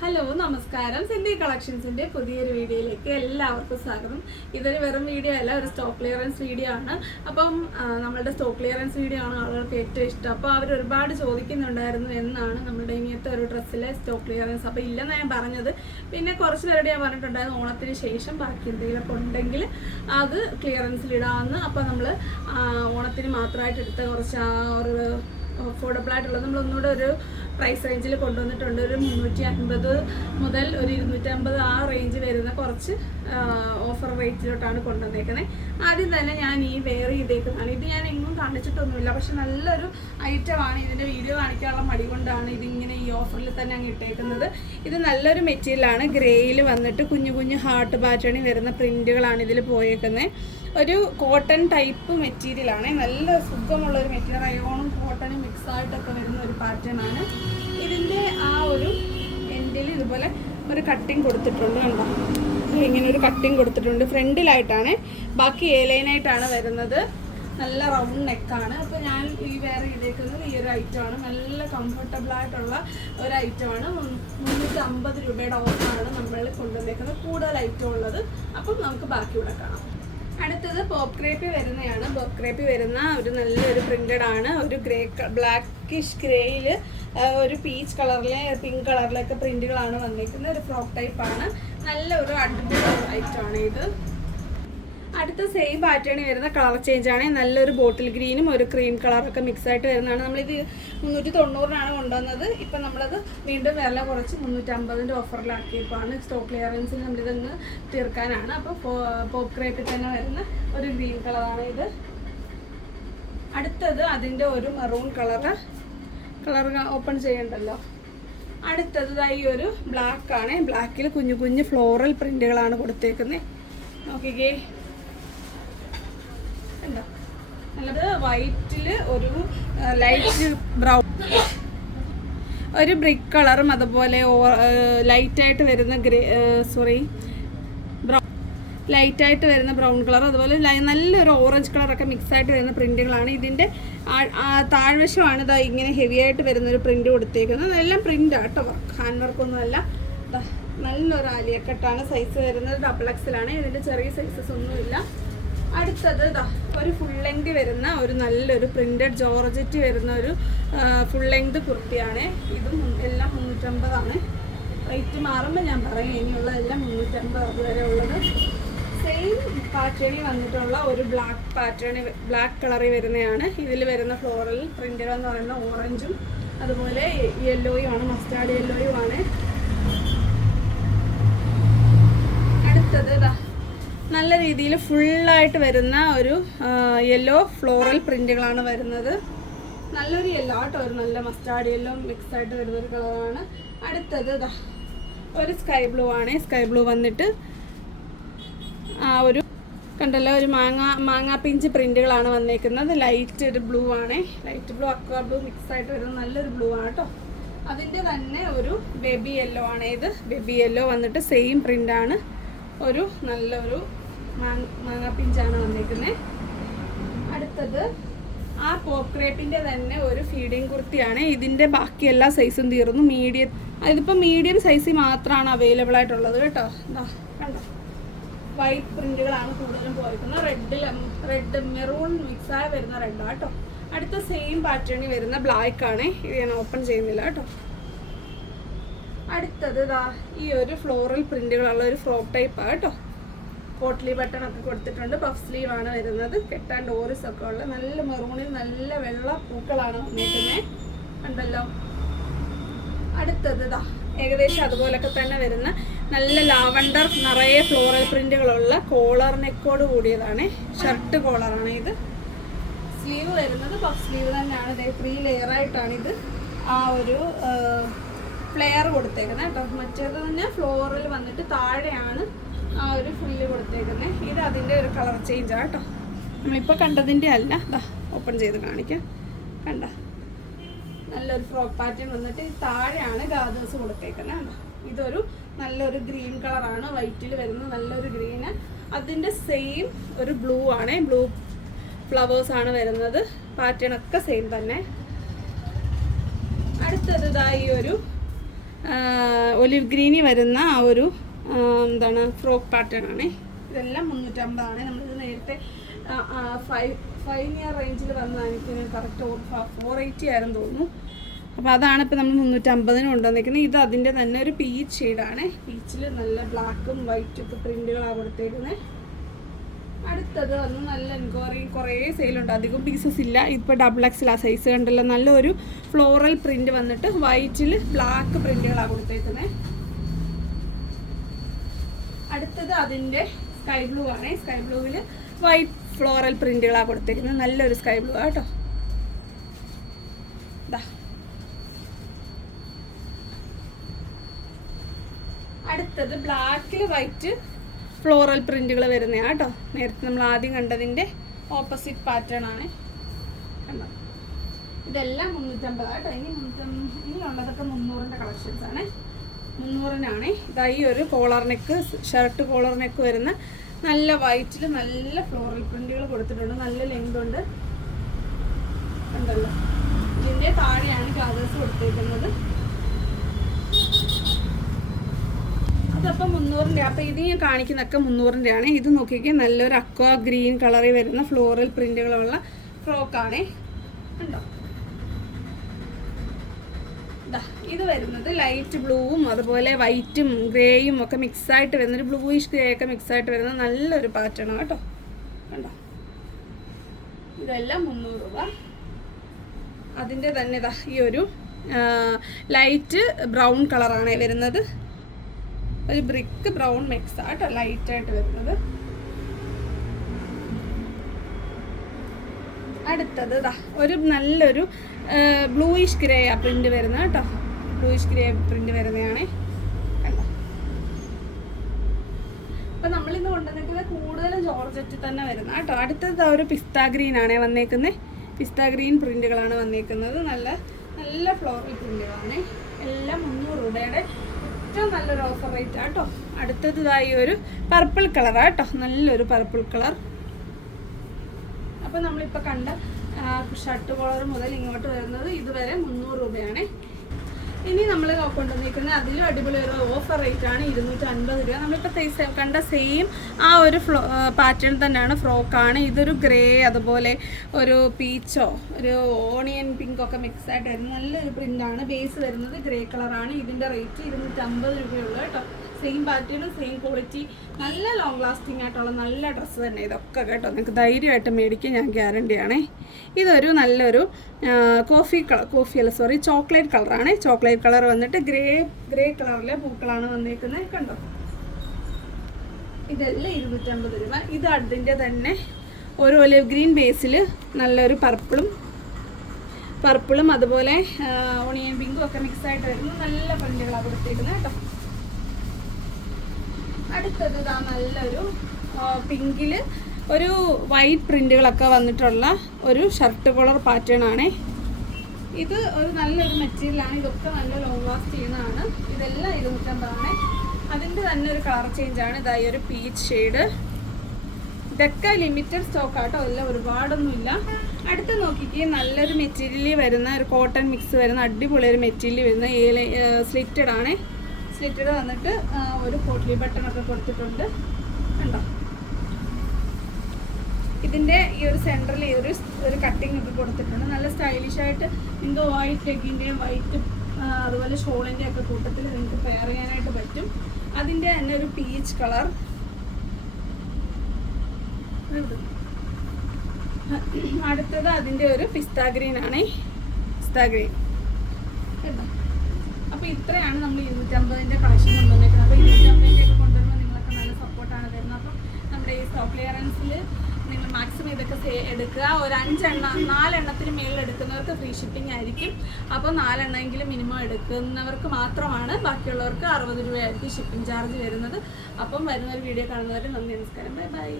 Hello നമസ്കാരം. സിന്ധി കളക്ഷൻസിന്റെ പുതിയൊരു വീഡിയോയിലേക്ക് എല്ലാവർക്കും സ്വാഗതം. ഇതൊരു വെറും വീഡിയോ അല്ല ഒരു സ്റ്റോക്ക് ക്ലിയറൻസ് വീഡിയോ ആണ്. അപ്പം നമ്മളുടെ സ്റ്റോക്ക് ക്ലിയറൻസ് വീഡിയോ ആണ് ആളുകൾക്ക് ഏറ്റവും ഇഷ്ടം. അപ്പോൾ അവർ ഒരുപാട് ചോദിക്കുന്നുണ്ടായിരുന്നു എന്നാണ് നമ്മുടെ ഇങ്ങനത്തെ ഒരു ഡ്രസ്സിലെ സ്റ്റോക്ക് ക്ലിയറൻസ്. അപ്പോൾ ഇല്ലെന്ന് ഞാൻ പറഞ്ഞത്. പിന്നെ കുറച്ച് പേരുടെ ഞാൻ പറഞ്ഞിട്ടുണ്ടായിരുന്നു ഓണത്തിന് ശേഷം ബാക്കി എന്തെങ്കിലുമൊക്കെ ഉണ്ടെങ്കിൽ അത് ക്ലിയറൻസിൽ ഇടാമെന്ന് അപ്പോൾ നമ്മൾ ഓണത്തിന് മാത്രമായിട്ട് എടുത്ത കുറച്ച് ആ ഒരു അഫോർഡബിൾ ആയിട്ടുള്ളത് നമ്മൾ ഒന്നുകൂടെ ഒരു പ്രൈസ് റേഞ്ചിൽ കൊണ്ടുവന്നിട്ടുണ്ട്. ഒരു മുന്നൂറ്റി അൻപത് മുതൽ ഒരു ഇരുന്നൂറ്റമ്പത് ആ റേഞ്ച് വരുന്ന കുറച്ച് ഓഫർ റേറ്റിലോട്ടാണ് കൊണ്ടുവന്നേക്കുന്നത് ആദ്യം തന്നെ ഞാൻ ഈ വെയർ ചെയ്തേക്കുന്നതാണ്. ഇത് ഞാൻ എങ്ങും കാണിച്ചിട്ടൊന്നുമില്ല. പക്ഷെ നല്ലൊരു ഐറ്റമാണ് ഇതിന്റെ വീഡിയോ കാണിക്കാനുള്ള മടി കൊണ്ടാണ് ഇതിങ്ങനെ ഈ ഓഫറിൽ തന്നെ അങ്ങ് ഇട്ടേക്കുന്നത്. ഇത് നല്ലൊരു മെറ്റീരിയലാണ് ഗ്രേയിൽ വന്നിട്ട് കുഞ്ഞു കുഞ്ഞു ഹാർട്ട് പാറ്റേണിൽ വരുന്ന പ്രിന്റുകളാണ് ഇതിൽ പോയേക്കുന്നത് ഒരു കോട്ടൺ ടൈപ്പ് മെറ്റീരിയലാണ് നല്ല സുഖമുള്ള ഒരു മെറ്റീരിയൽ റയോണും കോട്ടണും മിക്സ് ആയിട്ടൊക്കെ വരുന്ന ഒരു പാറ്റേൺ ആണ്. ഇതിന്റെ ആ ഒരു എൻഡിൽ ഇതുപോലെ ഒരു കട്ടിങ് കൊടുത്തിട്ടുണ്ട് കണ്ടോ? ഇങ്ങനെ ഒരു കട്ടിങ് കൊടുത്തിട്ടുണ്ട്. ഫ്രണ്ടിലായിട്ടാണ്. ബാക്കി ഏലൈനായിട്ടാണ് ലൈനായിട്ടാണ് വരുന്നത്. നല്ല റൗണ്ട് നെക്കാണ് അപ്പോൾ ഞാൻ ഈ വേറെ ഇതേക്കുന്നത് ഈ ഒരു ഐറ്റമാണ് നല്ല കംഫർട്ടബിൾ ആയിട്ടുള്ള ഒരു ഐറ്റമാണ് മുന്നൂറ്റി അമ്പത് രൂപയുടെ ഓഫറാണ് നമ്മൾ കൊണ്ടുവന്നേക്കുന്നത്. കൂടുതൽ ഐറ്റം ഉള്ളത്. അപ്പം നമുക്ക് ബാക്കി ഇവിടെ കാണാം. അടുത്തത് പോപ്പ് ക്രേപ്പി വരുന്നതാണ്. പോപ്പ് ക്രേപ്പി വരുന്ന ഒരു നല്ലൊരു പ്രിന്റഡ് ആണ്. ഒരു ഗ്രേ ബ്ലാക്കിഷ് ഗ്രേയിൽ ഒരു പീച്ച് കളറിലെ പിങ്ക് കളറിലൊക്കെ പ്രിന്റുകളാണ് വന്നിരിക്കുന്നത് ഒരു ഫ്രോക്ക് ടൈപ്പ് ആണ്. നല്ല ഒരു അടിപൊളി ഐറ്റം ആണ് ഇത്. അടുത്ത സെയിം പാറ്റേണിൽ വരുന്ന കളർ ചേഞ്ച് ആണ്. നല്ലൊരു ബോട്ടിൽ ഗ്രീനും ഒരു ക്രീം കളറൊക്കെ മിക്സ് ആയിട്ട് വരുന്നതാണ്. നമ്മളിത് മുന്നൂറ്റി തൊണ്ണൂറിനാണ് കൊണ്ടുവന്നത്. ഇപ്പം നമ്മളത് വീണ്ടും വില കുറച്ച് മുന്നൂറ്റമ്പതിന്റെ ഓഫറിലാക്കിയപ്പോഴാണ് സ്റ്റോക്ക് ക്ലിയറൻസിൽ നമ്മളിതങ്ങ് തീർക്കാനാണ്. അപ്പോൾ പോപ്പ് ക്രേപ്പിൽ തന്നെ വരുന്ന ഒരു ഗ്രീൻ കളറാണ് ഇത്. അടുത്തത് അതിന്റെ ഒരു മെറൂൺ കളറ് കളർ ഓപ്പൺ ചെയ്യണ്ടല്ലോ. അടുത്തതായി ഒരു ബ്ലാക്ക് ആണ്. ബ്ലാക്കിൽ കുഞ്ഞു കുഞ്ഞു ഫ്ലോറൽ പ്രിന്റുകളാണ് കൊടുത്തേക്കുന്നത് നോക്കിക്കേ. നല്ലത് വൈറ്റിൽ ഒരു ലൈറ്റ് ബ്രൗൺ ഒരു ബ്രിക്ക് കളറും അതുപോലെ ലൈറ്റായിട്ട് വരുന്ന ഗ്രേ സോറി ബ്രൗൺ ലൈറ്റായിട്ട് വരുന്ന ബ്രൗൺ കളർ അതുപോലെ നല്ലൊരു ഓറഞ്ച് കളറൊക്കെ മിക്സ് ആയിട്ട് വരുന്ന പ്രിന്റുകളാണ് ഇതിന്റെ താഴ്വശമാണ് ഇതാ ഇങ്ങനെ ഹെവി ആയിട്ട് വരുന്ന ഒരു പ്രിന്റ് കൊടുത്തേക്കുന്നത്. അതെല്ലാം പ്രിന്റ് ആട്ടോ വർക്ക് ഹാൻഡ് വർക്കൊന്നുമല്ല നല്ലൊരു ആലിയക്കെട്ടാണ് സൈസ് വരുന്നത്. ഡബിൾ എക്സലാണ് ഇതിന്റെ ചെറിയ സൈസസ് ഒന്നുമില്ല. അടുത്തത് ഒരു ഫുൾ ലെങ്ത് വരുന്ന ഒരു നല്ലൊരു പ്രിന്റഡ് ജോർജറ്റ് വരുന്ന ഒരു ഫുൾ ലെങ്ത് കുർത്തിയാണ്. ഇതും എല്ലാം മുന്നൂറ്റമ്പതാണ്. റേറ്റ് മാറുമ്പോൾ ഞാൻ പറയും ഇനിയുള്ള എല്ലാം മുന്നൂറ്റമ്പത് വരെ ഉള്ളത്. സെയിം പാറ്റേണിൽ വന്നിട്ടുള്ള ഒരു ബ്ലാക്ക് പാറ്റേണിൽ ബ്ലാക്ക് കളറിൽ വരുന്നതാണ്. ഇതിൽ വരുന്ന ഫ്ലോറൽ പ്രിന്റഡ് എന്ന് പറയുന്ന ഓറഞ്ചും അതുപോലെ യെല്ലോയും ആണ് മസ്റ്റാർഡ് യെല്ലോയും ആണ് അടുത്തത് ഇതാ നല്ല രീതിയിൽ ഫുള്ളായിട്ട് വരുന്ന ഒരു യെല്ലോ ഫ്ലോറൽ പ്രിന്റുകളാണ് വരുന്നത്. നല്ലൊരു യെല്ലോ ആട്ടോ ഒരു നല്ല മസ്റ്റാർഡ് യെല്ലോ മിക്സ് ആയിട്ട് വരുന്ന ഒരു കളറാണ് അടുത്തത് ഒരു സ്കൈ ബ്ലൂ ആണ്. സ്കൈ ബ്ലൂ വന്നിട്ട് ആ ഒരു കണ്ടല്ലോ ഒരു മാങ്ങ മാങ്ങാ പിഞ്ച് പ്രിന്റുകളാണ് വന്നേക്കുന്നത്. ലൈറ്റ് ഒരു ബ്ലൂ ആണ്. Light blue aqua blue mix ആയിട്ട് വരുന്ന നല്ലൊരു ബ്ലൂ ആണ് കേട്ടോ അതിന്റെ തന്നെ ഒരു ബേബി യെല്ലോ ആണ് ഇത് ബേബി യെല്ലോ വന്നിട്ട് സെയിം പ്രിന്റാണ് ഒരു നല്ലൊരു മാങ്ങ പിഞ്ചാണ് വന്നിരിക്കുന്നത് അടുത്തത് ആ പോപ്പ് തന്നെ ഒരു ഫീഡിങ് കുർത്തിയാണ്. ഇതിന്റെ ബാക്കി എല്ലാ സൈസും തീർന്നു. മീഡിയം ഇതിപ്പോൾ മീഡിയം സൈസിൽ മാത്രമാണ് അവൈലബിൾ ആയിട്ടുള്ളത് കേട്ടോ. എന്താ കണ്ടോ? വൈറ്റ് പ്രിന്റുകളാണ് കൂടുതലും പോയിരിക്കുന്നത് റെഡിൽ റെഡ് മെറൂൺ മിക്സായി വരുന്ന റെഡാണ് കേട്ടോ. അടുത്ത സെയിം പാറ്റേണിൽ വരുന്ന ബ്ലാക്ക് ആണ്. ഇത് ഞാൻ ഓപ്പൺ ചെയ്യുന്നില്ല കേട്ടോ. അടുത്തത് ദാ ഈ ഒരു ഫ്ലോറൽ പ്രിന്റുകളുള്ള ഒരു ഫ്രോക്ക് ടൈപ്പാണ് കേട്ടോ. പോട്ട്ലി ബട്ടൺ ഒക്കെ കൊടുത്തിട്ടുണ്ട്. പഫ് സ്ലീവ് ആണ് വരുന്നത്. കെട്ടാൻ ഡോറിസ് ഒക്കെ ഉള്ള നല്ല മെറൂണിൽ നല്ല വെള്ള പൂക്കളാണ് വന്നിരിക്കുന്നത്. കണ്ടല്ലോ? അടുത്തത് ഇതാ ഏകദേശം അതുപോലൊക്കെ തന്നെ വരുന്ന നല്ല ലാവണ്ടർ നിറയെ ഫ്ലോറൽ പ്രിന്റുകളുള്ള കോളർ നെക്കോട് കൂടിയതാണ്. ഷർട്ട് കോളറാണ് ഇത്. സ്ലീവ് വരുന്നത് പഫ് സ്ലീവ് തന്നെയാണ്. ഇതേ ത്രീ ലെയർ ആയിട്ടാണ് ഇത് ആ ഒരു ഫ്ലെയർ കൊടുത്തേക്കുന്നത് കേട്ടോ. മറ്റേത് തന്നെ ഫ്ലോറിൽ വന്നിട്ട് താഴെയാണ് ആ ഒരു ഫുള്ള് കൊടുത്തേക്കുന്നത് ഇത് അതിന്റെ ഒരു കളർ ചേഞ്ച് ആണ് കേട്ടോ. നമ്മളിപ്പോൾ കണ്ടതിന്റെ അല്ല. ദാ ഓപ്പൺ ചെയ്ത് കാണിക്കാം. കണ്ട? നല്ലൊരു ഫ്രോക്ക് പാറ്റേൺ വന്നിട്ട് താഴെയാണ് ഗാദേഴ്സ് കൊടുത്തേക്കുന്നത് ഇതൊരു നല്ലൊരു ഗ്രീൻ കളറാണ് വൈറ്റിൽ വരുന്ന നല്ലൊരു ഗ്രീന് അതിന്റെ സെയിം ഒരു ബ്ലൂ ആണ്. ബ്ലൂ ഫ്ലവേഴ്സ് ആണ് വരുന്നത്. പാറ്റേൺ ഒക്കെ സെയിം തന്നെ. അടുത്തതായി ഒരു ഒലിവ് ഗ്രീനി വരുന്ന ആ ഒരു എന്താണ് ഫ്രോക്ക് പാറ്റേൺ ആണ്. ഇതെല്ലാം മുന്നൂറ്റമ്പതാണ്. നമ്മളിത് നേരത്തെ ഫൈവ് ഫൈവ് ഇയർ റേഞ്ചിൽ വന്നതാണ്. എനിക്ക് കറക്റ്റ് ഫോർ എയ്റ്റി ആയിരുന്നു തോന്നുന്നു. അപ്പോൾ അതാണ് ഇപ്പോൾ നമ്മൾ മുന്നൂറ്റമ്പതിന് കൊണ്ടുവന്നിരിക്കുന്നത് ഇത് അതിന്റെ തന്നെ ഒരു പീച്ച് ഷെയ്ഡാണ് പീച്ചിൽ നല്ല ബ്ലാക്കും വൈറ്റും ഒക്കെ പ്രിന്റുകളാണ് കൊടുത്തേക്കുന്നത് അടുത്തത് വന്ന് നല്ല എൻക്വയറി കുറേ സെയിലുണ്ട് അധികം പീസസ് ഇല്ല. ഇപ്പോൾ ഡബിൾ എക്സിൽ ആ സൈസ് കണ്ടല്ലോ. നല്ലൊരു ഫ്ലോറൽ പ്രിന്റ് വന്നിട്ട് വൈറ്റിൽ ബ്ലാക്ക് പ്രിന്റുകളാണ് കൊടുത്തേക്കുന്നത് അടുത്തത് അതിന്റെ സ്കൈ ബ്ലൂ ആണ്. സ്കൈ ബ്ലൂവിൽ വൈറ്റ് ഫ്ലോറൽ പ്രിന്റുകളാണ് കൊടുത്തിരിക്കുന്നത് നല്ലൊരു സ്കൈ ബ്ലൂ ആട്ടോ അടുത്തത് ബ്ലാക്കിൽ വൈറ്റ് ഫ്ലോറൽ പ്രിന്റുകൾ വരുന്നതാണ് കേട്ടോ നേരത്തെ നമ്മൾ ആദ്യം കണ്ടതിന്റെ ഓപ്പോസിറ്റ് പാറ്റേൺ ആണ്. കണ്ടോ? ഇതെല്ലാം മുന്നൂറ്റമ്പത് കേട്ടോ ഇനി ഉള്ളതൊക്കെ മുന്നൂറിന്റെ കളക്ഷൻസ് ആണ്. മുന്നൂറിനാണ്. ഇതാ ഈ ഒരു collar neck shirt collar neck വരുന്ന നല്ല വൈറ്റിൽ നല്ല ഫ്ലോറൽ പ്രിന്റുകൾ കൊടുത്തിട്ടുണ്ട്. നല്ല ലെങ്ത് ഉണ്ട്. ഉണ്ടല്ലോ ഇതിന്റെ താഴെയാണ് ഗാദേഴ്സ് കൊടുത്തേക്കുന്നത്. അതപ്പം മുന്നൂറിന്റെ അപ്പം ഇത് ഞാൻ കാണിക്കുന്നതൊക്കെ മുന്നൂറിന്റെ ആണ് ഇത് നോക്കിക്കേ നല്ലൊരു അക്വ ഗ്രീൻ കളറിൽ വരുന്ന ഫ്ലോറൽ പ്രിന്റുകളുള്ള ഫ്രോക്കാണേ ഉണ്ടോ ഇത് വരുന്നത് ലൈറ്റ് ബ്ലൂവും അതുപോലെ വൈറ്റും ഗ്രേയും ഒക്കെ മിക്സ് ആയിട്ട് വരുന്ന ഒരു ബ്ലൂയിഷ് ഗ്രേ ഒക്കെ മിക്സ് ആയിട്ട് വരുന്ന നല്ലൊരു പാറ്റേൺ കേട്ടോ. കണ്ടോ? ഇതെല്ലാം മുന്നൂറ് രൂപ. അതിന്റെ തന്നെ ഇതാ ഈ ഒരു ലൈറ്റ് ബ്രൗൺ കളറാണ് വരുന്നത്. ഒരു ബ്രിക്ക് ബ്രൗൺ മിക്സ് ആട്ടോ ലൈറ്റ് ആയിട്ട് വരുന്നത്. അടുത്തത് ദാ ഒരു നല്ലൊരു ബ്ലൂയിഷ് ഗ്രേ പ്രിന്റ് വരുന്ന കേട്ടോ. ബ്ലൂയിഷ് ഗ്രേ പ്രിന്റ് വരുന്നതാണ്. കണ്ടോ? നമ്മൾ ഇന്ന് കൊണ്ടുവന്നിരിക്കുന്നത് കൂടുതലും ജോർജറ്റ് തന്നെ വരുന്ന കേട്ടോ. അടുത്തത് ഒരു പിസ്ത ഗ്രീൻ ആണ് വന്നേക്കുന്നത് പിസ്ത ഗ്രീൻ പ്രിന്റുകളാണ് വന്നേക്കുന്നത്. നല്ല നല്ല ഫ്ലോറൽ പ്രിന്റുകളാണ് എല്ലാം മുന്നൂറ് രൂപയുടെ ഏറ്റവും നല്ലൊരു ഓഫർ റേറ്റ് ആട്ടോ അടുത്തതായി ഇതാ ഒരു പർപ്പിൾ കളർ കേട്ടോ. നല്ലൊരു പർപ്പിൾ കളർ അപ്പോൾ നമ്മളിപ്പോൾ കണ്ട ഷർട്ട് കോളർ മുതൽ ഇങ്ങോട്ട് വരുന്നത് ഇതുവരെ മുന്നൂറ് രൂപയാണ്. ഇനി നമ്മൾ കൊണ്ടുവന്നിരിക്കുന്നത് അതിലും അടിപൊളി ഒരു ഓഫർ റേറ്റ് ആണ് ഇരുന്നൂറ്റി അൻപത് രൂപ നമ്മളിപ്പോൾ കണ്ട സെയിം ആ ഒരു ഫ്ലോ പാറ്റേൺ തന്നെയാണ് ഫ്രോക്കാണ് ഇതൊരു ഗ്രേ അതുപോലെ ഒരു പീച്ചോ ഒരു ഓണിയൻ പിങ്ക് ഒക്കെ മിക്സ് ആയിട്ട് വരുന്ന നല്ലൊരു പ്രിന്റാണ് ബേസ് വരുന്നത് ഗ്രേ കളറാണ് ഇതിന്റെ റേറ്റ് ഇരുന്നൂറ്റി അമ്പത് രൂപയുള്ളൂ കേട്ടോ. സെയിം പാറ്റേണും സെയിം ക്വാളിറ്റി നല്ല ലോങ് ലാസ്റ്റിംഗ് ആയിട്ടുള്ള നല്ല ഡ്രസ്സ് തന്നെ ഇതൊക്കെ കേട്ടോ. നിങ്ങൾക്ക് ധൈര്യമായിട്ട് മേടിക്കാൻ ഞാൻ ഗ്യാരണ്ടിയാണേ ഇതൊരു നല്ലൊരു കോഫി കളർ കോഫി അല്ല സോറി ചോക്ലേറ്റ് കളറാണ് ചോക്ലേറ്റ് കളർ വന്നിട്ട് ഗ്രേ ഗ്രേ കളറിലെ പൂക്കളാണ് വന്നേക്കുന്നത്. കണ്ടോ? ഇതെല്ലാം ഇരുന്നൂറ്റമ്പത് രൂപ. ഇത് അതിന്റെ തന്നെ ഒരു ഒലിവ് ഗ്രീൻ ബേസിൽ നല്ലൊരു പർപ്പിളും പർപ്പിളും അതുപോലെ ഓണിയൻ പിങ്കും ഒക്കെ മിക്സ് ആയിട്ട് വരുന്ന നല്ല പ്രിന്റുകളാണ് കൊടുത്തിരിക്കുന്നത് കേട്ടോ. അടുത്തത് ഇതാ നല്ലൊരു പിങ്കിൽ ഒരു വൈറ്റ് പ്രിന്റുകളൊക്കെ വന്നിട്ടുള്ള ഒരു ഷർട്ട് കോളർ പാറ്റേൺ ആണേ. ഇത് ഒരു നല്ലൊരു മെറ്റീരിയലാണ് ഇതൊക്കെ നല്ല ലോങ് ലാസ്റ്റ് ചെയ്യുന്നതാണ്. ഇതെല്ലാം ഇരുന്നൂറ്റമ്പതാണ് അതിന്റെ തന്നെ ഒരു കളർ ചേഞ്ച് ആണ്. ഇതായി ഒരു പീച്ച് ഷെയ്ഡ് ഇതൊക്കെ ലിമിറ്റഡ് സ്റ്റോക്ക് ആട്ടോ. എല്ലാം ഒരുപാടൊന്നുമില്ല. അടുത്ത് നോക്കിക്കേ നല്ലൊരു മെറ്റീരിയലിൽ വരുന്ന ഒരു കോട്ടൺ മിക്സ് വരുന്ന അടിപൊളി ഒരു മെറ്റീരിയൽ വരുന്ന സ്ലിറ്റഡ് ആണ്. സ്ലിറ്റഡ് വന്നിട്ട് ഒരു പോട്ട്ലി ബട്ടൺ ഒക്കെ കൊടുത്തിട്ടുണ്ട്. കണ്ടോ? ഇതിന്റെ ഈ ഒരു സെന്ററിൽ ഈ ഒരു ഒരു കട്ടിങ് ഒക്കെ കൊടുത്തിട്ടുണ്ട്. നല്ല സ്റ്റൈലിഷ് ആയിട്ട് നിങ്ങൾക്ക് വൈറ്റ് ലെഗിന്റെയും വൈറ്റ് അതുപോലെ ഷോളിന്റെ ഒക്കെ കൂട്ടത്തിൽ നിങ്ങൾക്ക് പെയർ ചെയ്യാനായിട്ട് പറ്റും. അതിന്റെ തന്നെ ഒരു പീച്ച് കളർ അടുത്തത് അതിന്റെ ഒരു പിസ്ത ഗ്രീൻ ആണ് പിസ്ത ഗ്രീൻ കേട്ടോ അപ്പോൾ ഇത്രയാണ് നമ്മൾ ഇരുന്നൂറ്റമ്പതിന്റെ കളക്ഷൻ കൊണ്ടുവന്നിരിക്കുന്നത് അപ്പോൾ ഇരുന്നൂറ്റമ്പതിന്റെ ഒക്കെ കൊണ്ടുവരുമ്പോൾ നിങ്ങളൊക്കെ നല്ല സപ്പോർട്ടാണ് തരുന്നത്. അപ്പം നമ്മുടെ ഈ സ്റ്റോക്ക് ക്ലിയറൻസിൽ നിങ്ങൾ മാക്സിമം ഇതൊക്കെ എടുക്കുക. ഒരു അഞ്ചെണ്ണ നാലെണ്ണത്തിന് മേളിൽ എടുക്കുന്നവർക്ക് ഫ്രീ ഷിപ്പിംഗ് ആയിരിക്കും. അപ്പോൾ നാലെണ്ണമെങ്കിലും മിനിമം എടുക്കുന്നവർക്ക് മാത്രമാണ്. ബാക്കിയുള്ളവർക്ക് അറുപത് രൂപയായിരിക്കും ഷിപ്പിംഗ് ചാർജ് വരുന്നത്. അപ്പം വരുന്ന ഒരു വീഡിയോ കാണുന്നവർ നന്ദി നമസ്കാരം. Bye bye